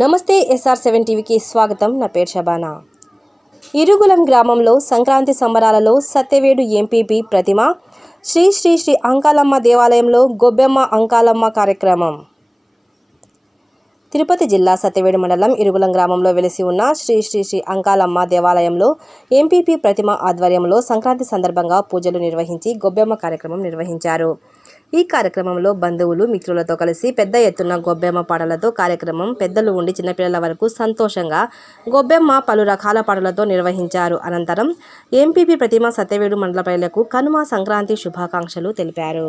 నమస్తే SR seven టీవీకి స్వాగతం. నా పేరు షబానా. ఇరుగులం గ్రామంలో సంక్రాంతి సంబరాలలో సత్యవేడు ఎంపీపీ ప్రతిమ శ్రీ శ్రీ శ్రీ అంకాలమ్మ దేవాలయంలో గొబ్బెమ్మ అంకాలమ్మ కార్యక్రమం. తిరుపతి జిల్లా సత్యవేడు మండలం ఇరుగులం గ్రామంలో వెలిసి ఉన్న శ్రీ శ్రీ శ్రీ అంకాలమ్మ దేవాలయంలో ఎంపీపీ ప్రతిమ ఆధ్వర్యంలో సంక్రాంతి సందర్భంగా పూజలు నిర్వహించి గొబ్బెమ్మ కార్యక్రమం నిర్వహించారు. ఈ కార్యక్రమంలో బంధువులు మిత్రులతో కలిసి పెద్ద ఎత్తున గొబ్బెమ్మ పాటలతో కార్యక్రమం పెద్దలు ఉండి చిన్నపిల్లల వరకు సంతోషంగా గొబ్బెమ్మ పలు రకాల పాటలతో నిర్వహించారు. అనంతరం ఎంపీపీ ప్రతిమ సత్యవేడు మండల ప్రజలకు కనుమ సంక్రాంతి శుభాకాంక్షలు తెలిపారు.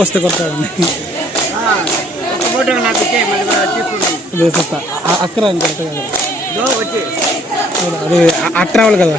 వస్తే కొడతాడండి వేసేస్తా అక్కడ కరెక్ట్ కదా. అది అట్ట రావాలి కదా.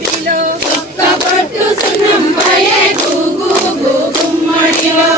గుమ్మడిలో ఒక్క పట్టు సున్నం గుమ్మడిలో.